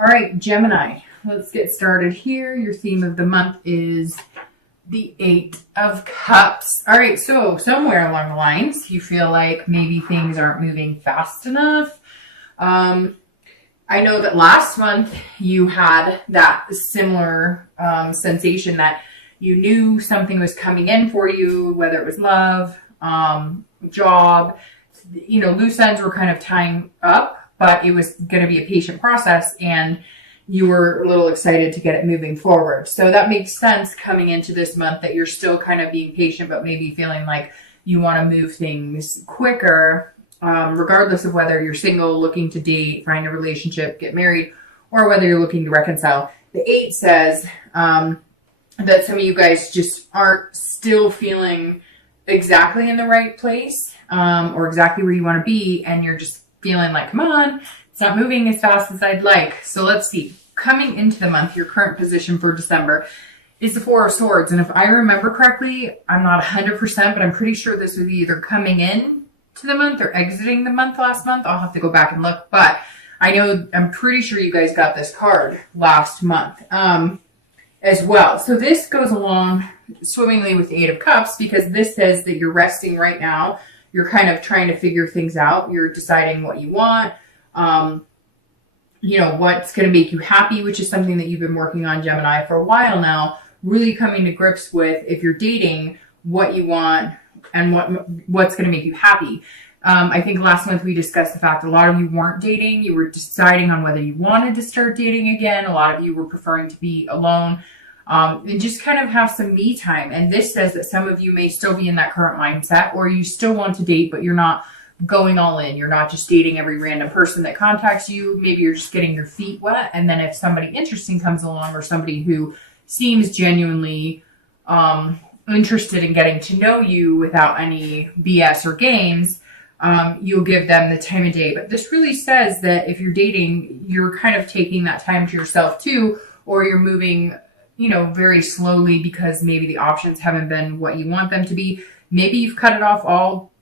All right, Gemini, let's get started here. Your theme of the month is the Eight of Cups. All right, so somewhere along the lines, you feel like maybe things aren't moving fast enough. I know that last month you had that similar sensation that you knew something was coming in for you, whether it was love, job, loose ends were kind of tying up, but it was going to be a patient process and you were a little excited to get it moving forward. So that makes sense coming into this month that you're still kind of being patient, but maybe feeling like you want to move things quicker, regardless of whether you're single, looking to date, find a relationship, get married, or whether you're looking to reconcile. The 8 says that some of you guys just aren't still feeling exactly in the right place or exactly where you want to be, and you're just feeling like, come on, it's not moving as fast as I'd like. So let's see. Coming into the month, your current position for December is the 4 of Swords. And if I remember correctly, I'm not 100%, but I'm pretty sure this was either coming in to the month or exiting the month last month. I'll have to go back and look. But I'm pretty sure you guys got this card last month as well. So this goes along swimmingly with the 8 of Cups because this says that you're resting right now. You're kind of trying to figure things out. You're deciding what you want. What's going to make you happy, which is something that you've been working on, Gemini, for a while now, really coming to grips with, if you're dating, what you want and what's going to make you happy. I think last month we discussed the fact a lot of you weren't dating. You were deciding on whether you wanted to start dating again. A lot of you were preferring to be alone and just kind of have some me time. And this says that some of you may still be in that current mindset, or you still want to date, but you're not going all in. You're not just dating every random person that contacts you. Maybe you're just getting your feet wet. And then if somebody interesting comes along, or somebody who seems genuinely interested in getting to know you without any BS or games, you'll give them the time of day. But this really says that if you're dating, you're kind of taking that time to yourself too, or you're moving, very slowly because maybe the options haven't been what you want them to be. Maybe you've cut it off all,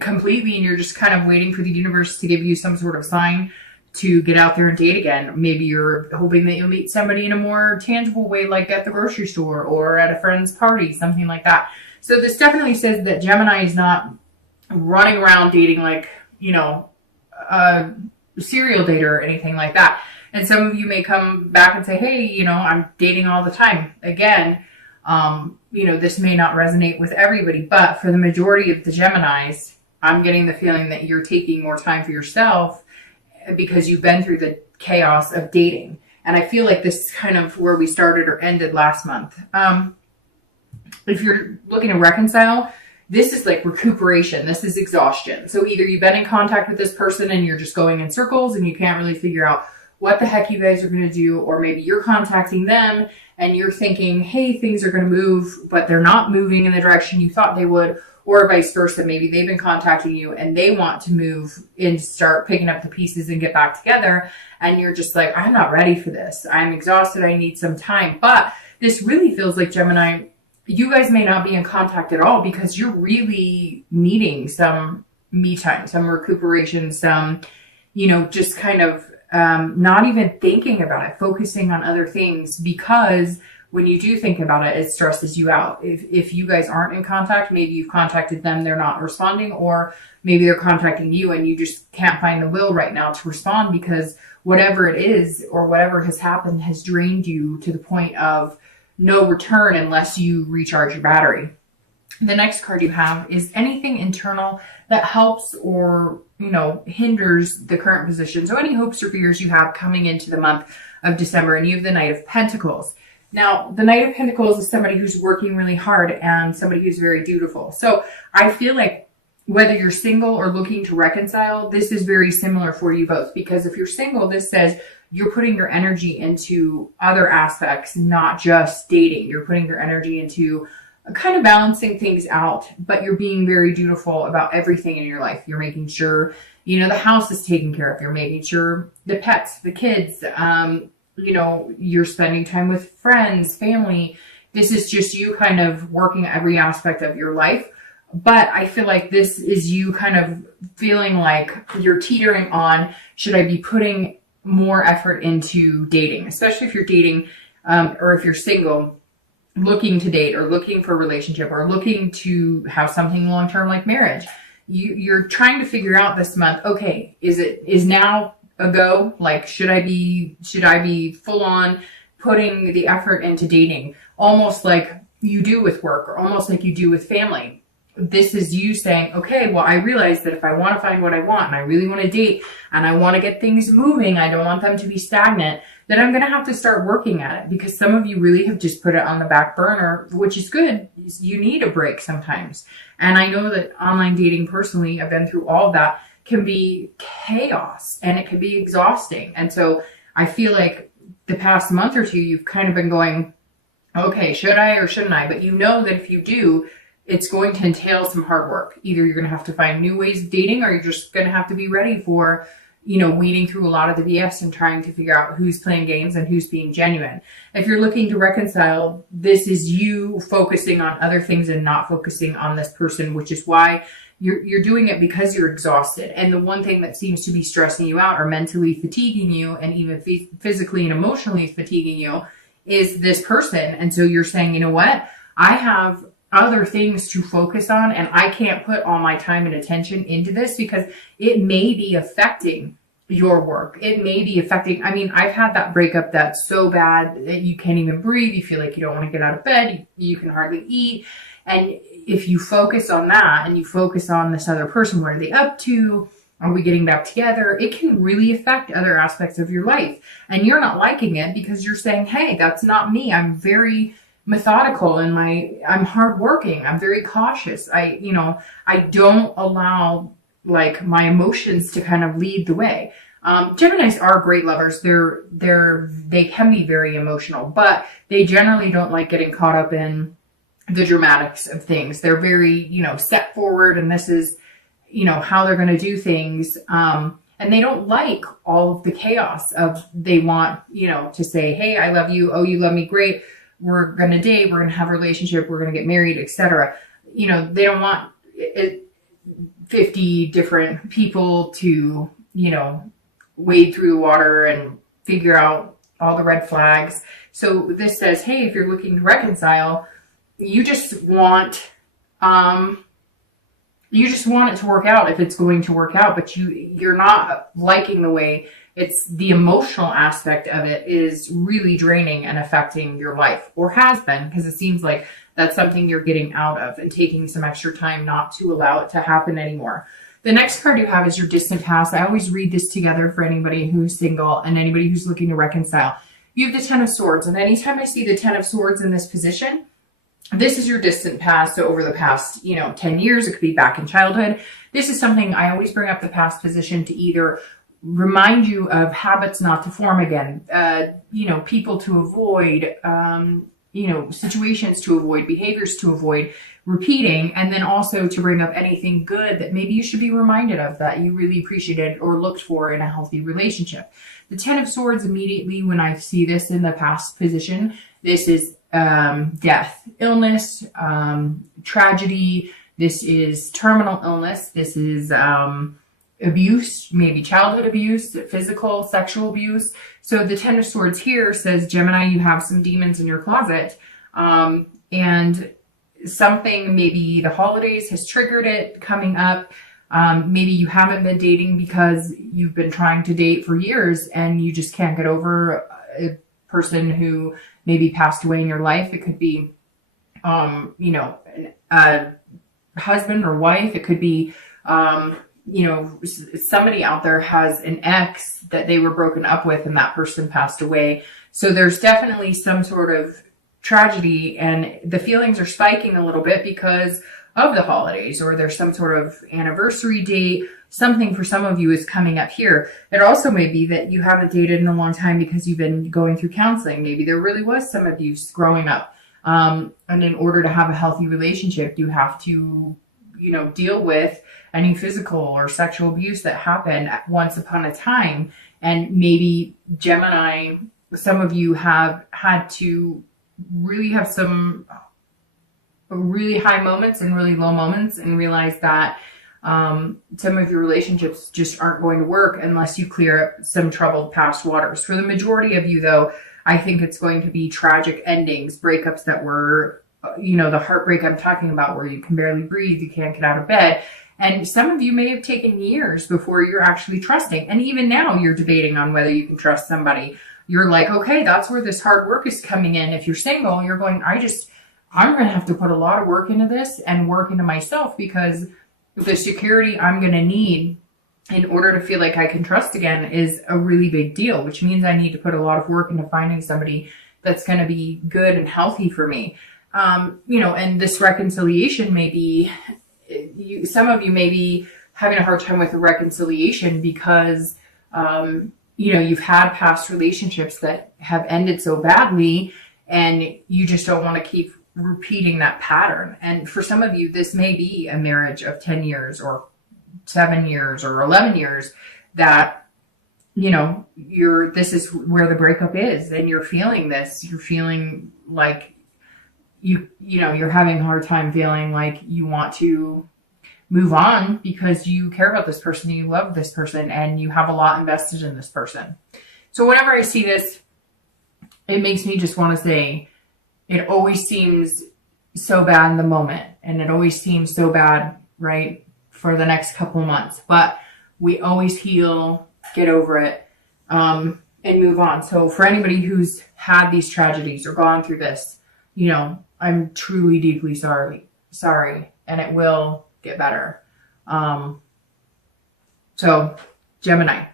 completely, and you're just kind of waiting for the universe to give you some sort of sign to get out there and date again. Maybe you're hoping that you'll meet somebody in a more tangible way, like at the grocery store or at a friend's party, something like that. So this definitely says that Gemini is not running around dating like, a serial dater or anything like that. And some of you may come back and say, hey, I'm dating all the time. Again, this may not resonate with everybody, but for the majority of the Geminis, I'm getting the feeling that you're taking more time for yourself because you've been through the chaos of dating. And I feel like this is kind of where we started or ended last month. If you're looking to reconcile, this is like recuperation. This is exhaustion. So either you've been in contact with this person and you're just going in circles and you can't really figure out what the heck you guys are going to do, or maybe you're contacting them and you're thinking, hey, things are going to move, but they're not moving in the direction you thought they would, or vice versa. Maybe they've been contacting you and they want to move and start picking up the pieces and get back together. And you're just like, I'm not ready for this. I'm exhausted. I need some time. But this really feels like, Gemini, you guys may not be in contact at all because you're really needing some me time, some recuperation, some, just kind of not even thinking about it, focusing on other things, because when you do think about it, it stresses you out. If you guys aren't in contact, maybe you've contacted them, they're not responding, or maybe they're contacting you and you just can't find the will right now to respond because whatever it is or whatever has happened has drained you to the point of no return unless you recharge your battery. The next card you have is anything internal that helps or, hinders the current position. So any hopes or fears you have coming into the month of December, and you have the Knight of Pentacles. Now, the Knight of Pentacles is somebody who's working really hard and somebody who's very dutiful. So I feel like whether you're single or looking to reconcile, this is very similar for you both, because if you're single, this says you're putting your energy into other aspects, not just dating. You're putting your energy into kind of balancing things out, but you're being very dutiful about everything in your life. You're making sure, the house is taken care of. You're making sure the pets, the kids, you're spending time with friends, family. This is just you kind of working every aspect of your life. But I feel like this is you kind of feeling like you're teetering on, should I be putting more effort into dating, especially if you're dating or if you're single, looking to date or looking for a relationship or looking to have something long-term like marriage. You're trying to figure out this month, okay, is now a go? Like, should I be full on putting the effort into dating, almost like you do with work or almost like you do with family? This is you saying, okay, well, I realize that if I want to find what I want and I really want to date and I want to get things moving, I don't want them to be stagnant, then I'm going to have to start working at it, because some of you really have just put it on the back burner, which is good. You need a break sometimes. And I know that online dating, personally, I've been through all of that, can be chaos and it can be exhausting. And so I feel like the past month or two, you've kind of been going, okay, should I or shouldn't I? But you know that if you do, it's going to entail some hard work. Either you're going to have to find new ways of dating, or you're just going to have to be ready for, weeding through a lot of the BS and trying to figure out who's playing games and who's being genuine. If you're looking to reconcile, this is you focusing on other things and not focusing on this person, which is why you're doing it, because you're exhausted. And the one thing that seems to be stressing you out or mentally fatiguing you and even physically and emotionally fatiguing you is this person. And so you're saying, you know what? I have other things to focus on, and I can't put all my time and attention into this because it may be affecting your work. It may be affecting, I've had that breakup that's so bad that you can't even breathe. You feel like you don't want to get out of bed. You can hardly eat. And if you focus on that and you focus on this other person, what are they up to? Are we getting back together? It can really affect other aspects of your life. And you're not liking it because you're saying, hey, that's not me. I'm very methodical and I'm hardworking. I'm very cautious. I don't allow my emotions to kind of lead the way. Geminis are great lovers. They can be very emotional, but they generally don't like getting caught up in the dramatics of things. They're very, set forward, and this is, how they're going to do things. And they don't like all of the chaos of, they want, to say, hey, I love you. Oh, you love me. Great. We're going to date. We're going to have a relationship. We're going to get married, etc. They don't want 50 different people to, wade through the water and figure out all the red flags. So this says, hey, if you're looking to reconcile, you just want it to work out if it's going to work out, but you're not liking the way it's the emotional aspect of it is really draining and affecting your life, or has been, because it seems like that's something you're getting out of and taking some extra time not to allow it to happen anymore. The next card you have is your distant past. I always read this together for anybody who's single and anybody who's looking to reconcile. You have the Ten of Swords, and anytime I see the Ten of Swords in this position, this is your distant past. So over the past, 10 years, it could be back in childhood. This is something I always bring up, the past position, to either remind you of habits not to form again, people to avoid, situations to avoid, behaviors to avoid repeating, and then also to bring up anything good that maybe you should be reminded of that you really appreciated or looked for in a healthy relationship. The Ten of Swords, immediately when I see this in the past position, this is death, illness, tragedy. This is terminal illness. This is abuse, maybe childhood abuse, physical, sexual abuse. So the Ten of Swords here says, Gemini, you have some demons in your closet, and something, maybe the holidays has triggered it coming up. Maybe you haven't been dating because you've been trying to date for years and you just can't get over a person who maybe passed away in your life. It could be, a husband or wife. It could be, somebody out there has an ex that they were broken up with and that person passed away. So there's definitely some sort of tragedy, and the feelings are spiking a little bit because of the holidays, or there's some sort of anniversary date. Something for some of you is coming up here. It also may be that you haven't dated in a long time because you've been going through counseling. Maybe there really was some abuse growing up. And in order to have a healthy relationship, you have to, deal with any physical or sexual abuse that happened once upon a time. And maybe Gemini, some of you have had to really have some really high moments and really low moments and realize that Some of your relationships just aren't going to work unless you clear up some troubled past waters. For the majority of you, though, I think it's going to be tragic endings, breakups that were, the heartbreak I'm talking about, where you can barely breathe, you can't get out of bed. And some of you may have taken years before you're actually trusting. And even now you're debating on whether you can trust somebody. You're like, okay, that's where this hard work is coming in. If you're single, you're going, I'm going to have to put a lot of work into this and work into myself, because the security I'm going to need in order to feel like I can trust again is a really big deal, which means I need to put a lot of work into finding somebody that's going to be good and healthy for me. And this reconciliation may be, some of you may be having a hard time with the reconciliation because, you've had past relationships that have ended so badly, and you just don't want to keep repeating that pattern. And for some of you, this may be a marriage of 10 years or 7 years or 11 years that, this is where the breakup is, and you're feeling this. You're feeling like you're having a hard time feeling like you want to move on because you care about this person, you love this person, and you have a lot invested in this person. So whenever I see this, it makes me just want to say, it always seems so bad in the moment, and it always seems so bad, right, for the next couple of months. But we always heal, get over it, and move on. So for anybody who's had these tragedies or gone through this, I'm truly deeply sorry, and it will get better. So Gemini,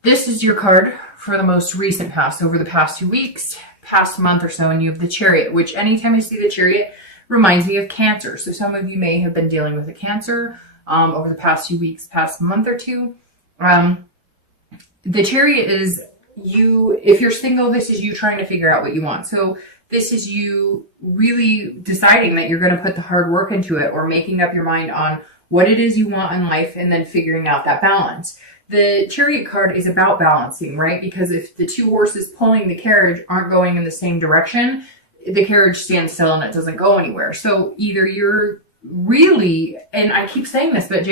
this is your card for the most recent past, over the past 2 weeks, past month or so, and you have the Chariot, which anytime I see the Chariot reminds me of Cancer. So some of you may have been dealing with a Cancer over the past few weeks, past month or two. The Chariot is you, if you're single, this is you trying to figure out what you want. So this is you really deciding that you're going to put the hard work into it, or making up your mind on what it is you want in life, and then figuring out that balance. The Chariot card is about balancing, right? Because if the two horses pulling the carriage aren't going in the same direction, the carriage stands still and it doesn't go anywhere. So either you're really, and I keep saying this, but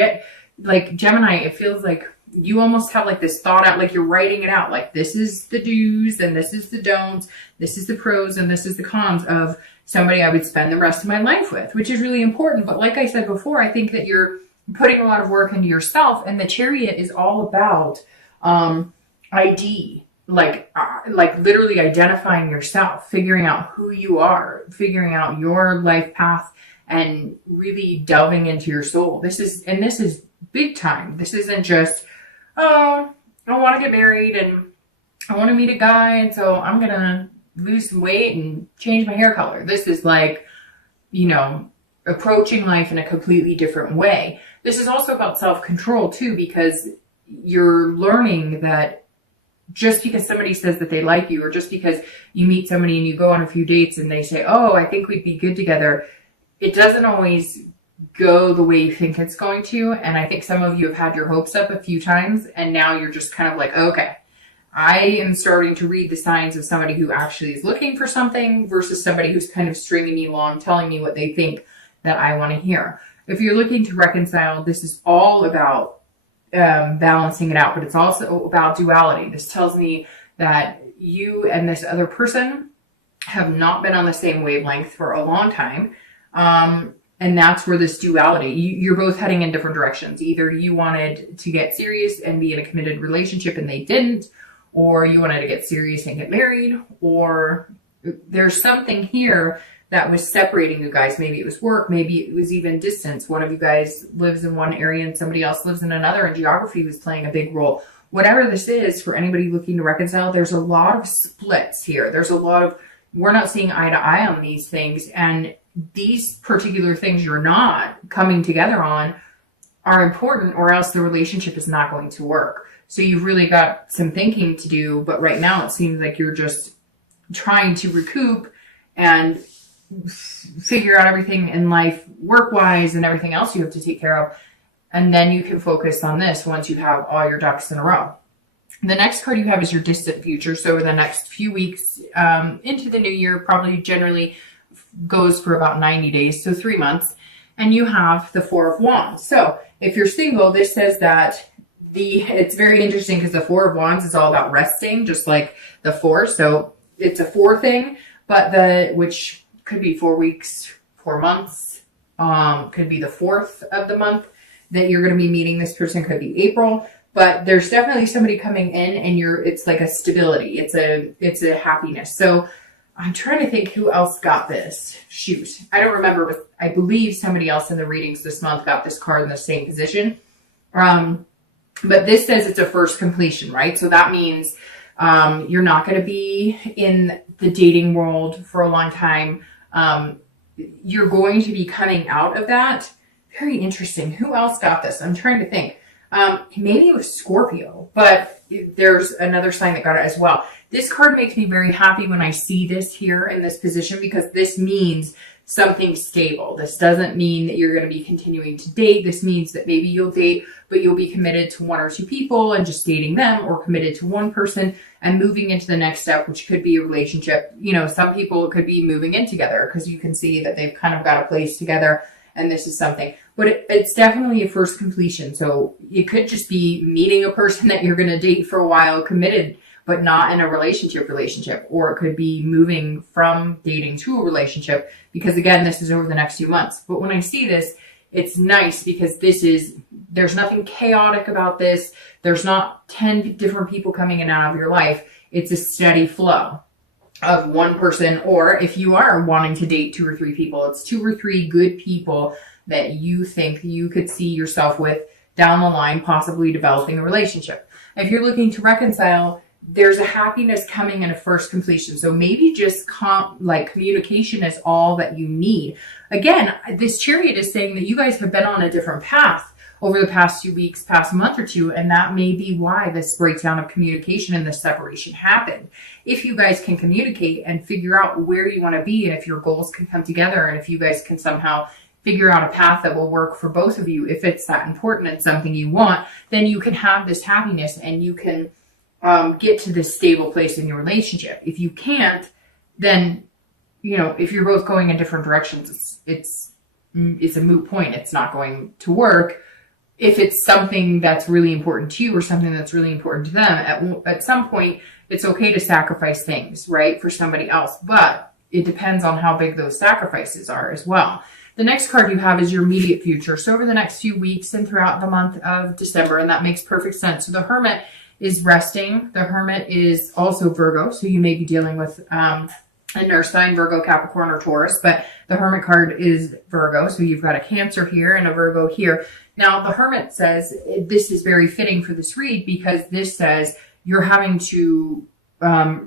like Gemini, it feels like you almost have like this thought out, like you're writing it out, like this is the do's and this is the don'ts, this is the pros and this is the cons of somebody I would spend the rest of my life with, which is really important. But like I said before, I think that you're putting a lot of work into yourself, and the Chariot is all about ID, like literally identifying yourself, figuring out who you are, figuring out your life path, and really delving into your soul. This is big time. This isn't just, oh, I want to get married and I want to meet a guy, and so I'm going to lose some weight and change my hair color. This is like, approaching life in a completely different way. This is also about self-control too, because you're learning that just because somebody says that they like you, or just because you meet somebody and you go on a few dates and they say, oh, I think we'd be good together, it doesn't always go the way you think it's going to. And I think some of you have had your hopes up a few times, and now you're just kind of like, okay, I am starting to read the signs of somebody who actually is looking for something versus somebody who's kind of stringing me along, telling me what they think that I want to hear. If you're looking to reconcile, this is all about balancing it out, but it's also about duality. This tells me that you and this other person have not been on the same wavelength for a long time. And that's where this duality, you're both heading in different directions. Either you wanted to get serious and be in a committed relationship and they didn't, or you wanted to get serious and get married, or there's something here that was separating you guys. Maybe it was work, maybe it was even distance. One of you guys lives in one area and somebody else lives in another, and geography was playing a big role. Whatever this is, for anybody looking to reconcile, there's a lot of splits here. There's a lot of, we're not seeing eye to eye on these things, and these particular things you're not coming together on are important, or else the relationship is not going to work. So you've really got some thinking to do, but right now it seems like you're just trying to recoup and figure out everything in life work-wise and everything else you have to take care of. And then you can focus on this once you have all your ducks in a row. The next card you have is your distant future. So the next few weeks into the new year, probably generally goes for about 90 days, so 3 months. and you have the Four of Wands. So if you're single, this says that it's very interesting because the Four of Wands is all about resting, just like the Four. So it's a 4 thing, but which could be 4 weeks, 4 months, could be the 4th of the month that you're going to be meeting this person, could be April. But there's definitely somebody coming in, and it's like a stability. It's a happiness. So I'm trying to think who else got this. Shoot. I don't remember, but I believe somebody else in the readings this month got this card in the same position. But this says it's a first completion, right? So that means you're not going to be in the dating world for a long time. You're going to be coming out of that. Very interesting. Who else got this? I'm trying to think. Maybe it was Scorpio, but there's another sign that got it as well. This card makes me very happy when I see this here in this position, because this means something stable. This doesn't mean that you're going to be continuing to date. This means that maybe you'll date, but you'll be committed to 1 or 2 people and just dating them, or committed to one person and moving into the next step, which could be a relationship. You know, some people could be moving in together because you can see that they've kind of got a place together, and this is something. But it's definitely a first completion. So it could just be meeting a person that you're going to date for a while, committed, but not in a relationship. Or it could be moving from dating to a relationship, because again, this is over the next few months. But when I see this, it's nice because there's nothing chaotic about this. There's not 10 different people coming in and out of your life. It's a steady flow of one person. Or if you are wanting to date 2 or 3 people, it's 2 or 3 good people that you think you could see yourself with down the line, possibly developing a relationship. If you're looking to reconcile, there's a happiness coming in a first completion. So maybe just communication is all that you need. Again, this Chariot is saying that you guys have been on a different path over the past few weeks, past month or two, and that may be why this breakdown of communication and this separation happened. If you guys can communicate and figure out where you want to be, and if your goals can come together, and if you guys can somehow figure out a path that will work for both of you, if it's that important and something you want, then you can have this happiness and you can get to this stable place in your relationship. If you can't, then, you know, if you're both going in different directions, it's a moot point. It's not going to work. If it's something that's really important to you or something that's really important to them, at some point, it's okay to sacrifice things, right, for somebody else. But it depends on how big those sacrifices are as well. The next card you have is your immediate future. So over the next few weeks and throughout the month of December, and that makes perfect sense. So the Hermit is resting. The Hermit is also Virgo. So you may be dealing with a nurse sign, Virgo, Capricorn, or Taurus, but the Hermit card is Virgo. So you've got a Cancer here and a Virgo here. Now the Hermit says this is very fitting for this read, because this says you're having to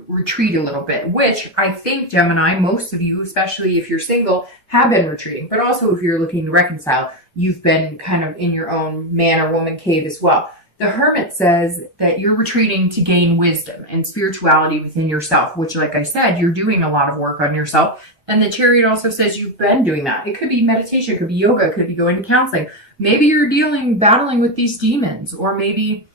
retreat a little bit, which I think, Gemini, most of you, especially if you're single, have been retreating. But also if you're looking to reconcile, you've been kind of in your own man or woman cave as well. The Hermit says that you're retreating to gain wisdom and spirituality within yourself, which, like I said, you're doing a lot of work on yourself. And the Chariot also says you've been doing that. It could be meditation, it could be yoga, it could be going to counseling. Maybe you're battling with these demons, or maybe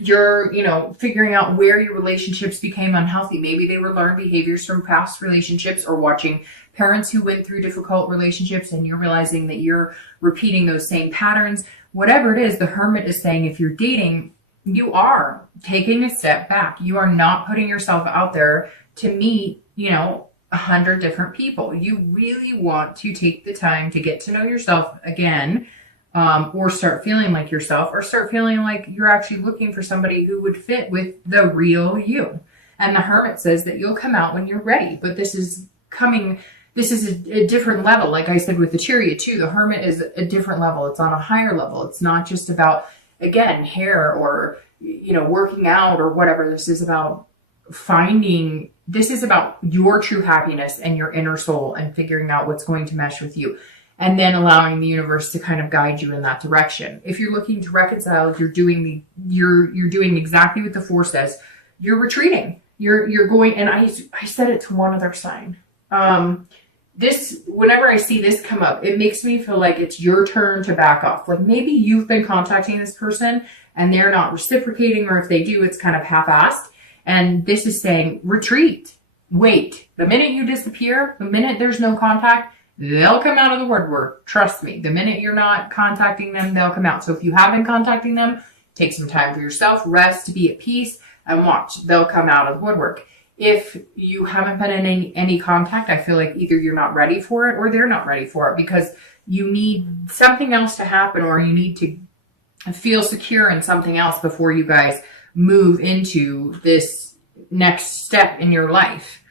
you're, figuring out where your relationships became unhealthy. Maybe they were learned behaviors from past relationships, or watching parents who went through difficult relationships, and you're realizing that you're repeating those same patterns. Whatever it is, the Hermit is saying if you're dating, you are taking a step back. You are not putting yourself out there to meet, 100 different people. You really want to take the time to get to know yourself again, or start feeling like yourself, or start feeling like you're actually looking for somebody who would fit with the real you. And the Hermit says that you'll come out when you're ready, but this is a different level. Like I said with the Chariot too, the Hermit is a different level. It's on a higher level. It's not just about, again, hair or, working out or whatever. This is about your true happiness and your inner soul, and figuring out what's going to mesh with you, and then allowing the universe to kind of guide you in that direction. If you're looking to reconcile, you're doing exactly what the 4 says. You're retreating. You're going, and I said it to one other sign. Whenever I see this come up, it makes me feel like it's your turn to back off. Like maybe you've been contacting this person and they're not reciprocating, or if they do, it's kind of half-assed. And this is saying, retreat, wait. The minute you disappear, the minute there's no contact, they'll come out of the woodwork. Trust me. The minute you're not contacting them, they'll come out. So if you have been contacting them, take some time for yourself, rest, be at peace, and watch. They'll come out of the woodwork. If you haven't been in any contact, I feel like either you're not ready for it or they're not ready for it, because you need something else to happen, or you need to feel secure in something else before you guys move into this next step in your life.